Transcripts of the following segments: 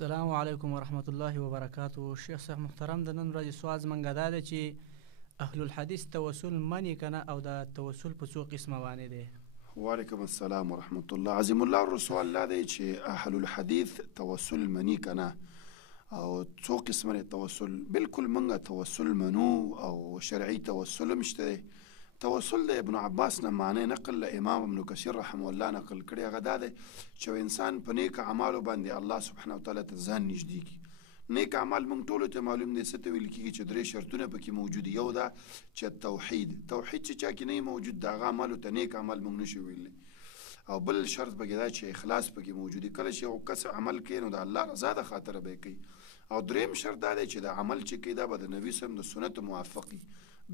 السلام علیکم ورحمت الله وبرکاتو. شیخ صاحب محترم، د نن ورځې سوال زمونږ دا دی چې اهل الحدیث توسل منی کنه او د توسل په څو قسمه باندې دی؟ وعلیکم السلام ورحمت الله. عظیم الله الرسول الله دی چې اهل الحدیث توسل منی کنه او څو قسمه توسل. بالکل منګه توسل منو او شرعي توسل مشته. توسل د ابن عباس نه معنی نقل له امام ابن کثیر رحمه الله نقل کړی. هغه دا دی چې انسان په نیک اعمالو باندې الله سبحانه وتعالی ته ځان نږدې کړي. نیک اعمال موږ ټولو ته معلوم دی څه ته ویل کېږي چې درې شرطونه پکې موجود. یو دا چې توحید چې چا کې نه موجود د هغه اعمالو ته نیک عمل موږ نشو ویلی. او بل شرط پکې دا چې اخلاص پکې موجود دی. کله چې یو کس عمل کوي نو د الله رضا د خاطره به کوي. او دریم شرط دا دی چې د عمل چې کوي دا به د نبي صلی الله علیه وسلم د سنت موافقي،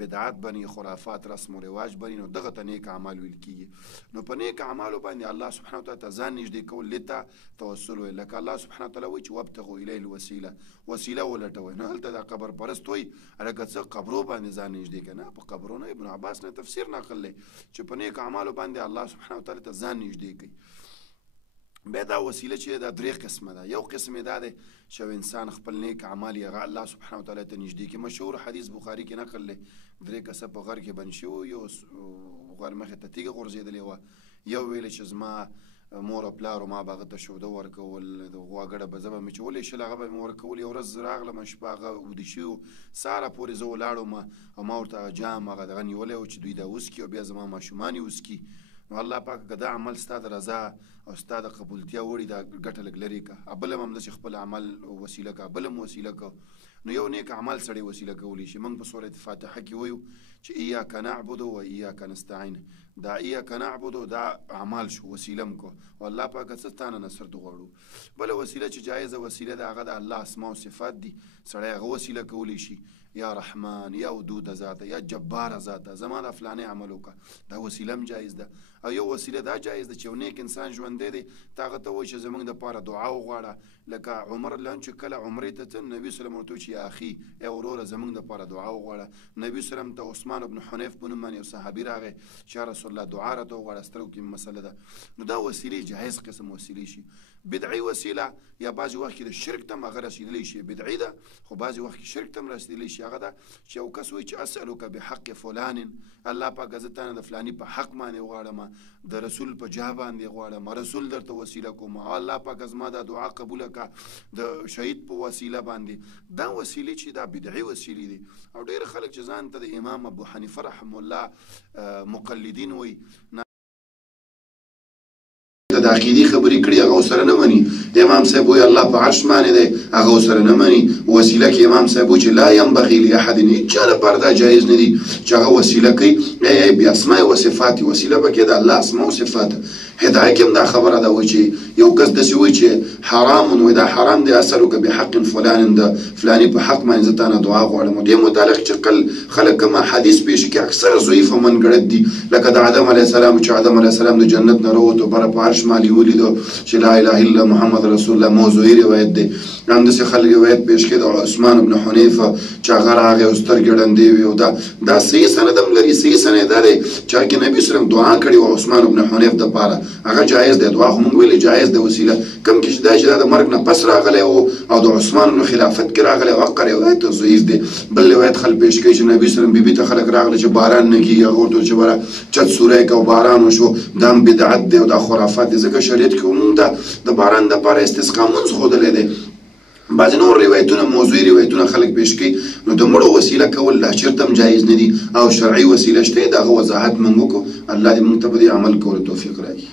بدعات بني، خرافات، رسم و رواج بني، نو دغه ته نیک اعمال ویل کېږي. نو په نیک اعمالو باندې الله سبحانه وتعالی ته ځان نږدې کول لته توسل ویل. لکه الله سبحانه وتعالی وایي چې وابتغوا الیه الوسیله، وسیله ولټوئ. نو هلته دا قبر پرست وایي هلکه څه قبرو باندې ځان نږدې کړه. په قبرونو ابن عباس نه تفسیر نقل دی چې په نیک اعمالو باندې الله سبحانه وتعالی ته ځان نږدې کوي. بیا دا وسیله چې دا درې قسمه ده. یو قسم دا دی چې انسان خپل نیک اعمال یې الله سبحانه وتعالی ته نږدې کړي. مشهور حدیث بخاري کې نقل دی، درې کسه په غر کې بند شوي، یو غر مخې ته تیږه غورځېدلې وه، یو ویل چې زما مور او پلار ما به هغه ته شوده ورکول، د غوا ګډه به زه به مې چې ولې شل هغه به مې ورکول. یو ورځ راغلم شپه هغه ویده شوي وو، سهاره پورې زه ولاړم او ما ورته جام هغه دغه نیولی و چې دوی دا وڅکي او بیا زما ماشومان یې وڅکي. نو الله پاک که دا عمل ستا د رضا او ستا د قبولتیا وړي دا ګټه لږ لرې کړه. بل هم همداسې خپل عمل وسیله کړه، بل هم وسیله کړه. نو یو نیک عمل سړی وسیله کولی شي. موږ په سورة فاتحه کې وایو چې ایاک نعبد و ایاک نستعین. دا ایاک نعبد دا اعمال شو، وسیله م کو او الله پاک څه تا نه نصرت غواړو. بله وسیله چې جایزه وسیله ده هغه د الله اسماء او صفات دي. سړی هغه وسیله کولی شي، یا رحمان، یا ودود ذاته، یا جبار ذاته، زما د فلانې عمل وکړه، دا وسیله هم جایز ده. او یو وسیله دا جایز ده چې یو نیک انسان ژوندی دی ته هغه ته وایي چې زموږ دپاره دعا وغواړه. لکه عمر لن چې کله عمرې ته ته نبي صلی الله علیه وسلم چې یا اخي ای وروره زموږ دپاره دعا وغواړه. نبي صلی الله علیه وسلم ته عثمان بن حنیف په نوم باندې یو صحابي راغی چې یا رسول الله دعا راته وغواړه، سترګو کې مسله ده. نو دا وسیلې جایز قسم وسیلې شي. بدعي وسیله یا بعضې وخت کې د شرک ته هم هغه رسېدلی شي، بدعي ده خو بعضې وخت کې شرک ته هم رسېدلی شي. هغه ده چې یو کس وایي چې اسألک بحق فلان، الله پاکه زه تا نه د فلاني په حق باندې غواړم، د رسول په جاه باندې غواړم، رسول درته وسیله کوم، الله پاکه زما دا دعا قبوله کړه د شهید په وسیله باندې. دا وسیلې چې دا بدعي وسیلې دي. او ډېر خلک چې ځان ته د امام ابو حنیفه رحمه الله مقلدین وایي د عقیدې خبرې کړي هغه ورسره نه مني. امام صاحب وایي الله په عرش باندې دی، هغه ورسره نه مني. وسیله کې امام صاحب وایي چې لا ینبغي لاحد، هېچا لپاره دا جایز نه دي چې هغه وسیله کوي باسماء و صفات. وسیله پکې د الله اسماء و صفات. هدایه کې هم دا خبره ده وایي چې یو کس داسې وایي چې حرام وایي دا حرام دی، اسألک بحق فلان، د فلاني په حق باندې زه تا نه دعا غواړم. دې متعلق چې خلک کوم حدیث پیش کړي اکثر ضعیف او منګړت دي. لکه د آدم علیه السلام چې آدم علیه السلام د جنت نه راووتو بره په عرش باندې ولیدو چې لا اله الا محمد رسول الله، موضوعي روایت دی. همداسې خلک روایت پیش کړي د عثمان بن حنیفه چې هغه راغی او سترګې ړندې وي. او دا صحیح سند هم لري. صحیح سند دا دی چې هغې نبي صلی الله علیه وسلم دعا کړې وه عثمان بن حنیف دپاره، هغه جایز دی. دعا خو موږ ویلې جایز دی. وسیله کوم کې چې دا چې دا د مرګ نه پس راغلی او د عثمان بن خلافت کې راغلی و، هغه روایت ضعیف دی. بل روایت خلک پیش کوي چې نبي صلی الله علیه وسلم بیبي ته خلک راغله چې باران نه کېږي، هغه ورته چې بره چت سوری که او باران وشو، دا هم بدعت دی او دا خرافات دي. ځکه شریعت کې موږ د باران دپاره استسقا مونځ ښودلی دی. بعضې نور روایتونه موضوعي روایتونه خلک پیش کوي. نو د مړو وسیله کول لا چېرته هم جایز نه دي او شرعي وسیله شته. د هغه وضاحت موږ وکړو. الله دې موږ ته په دې عمل کولو توفیق راکړي.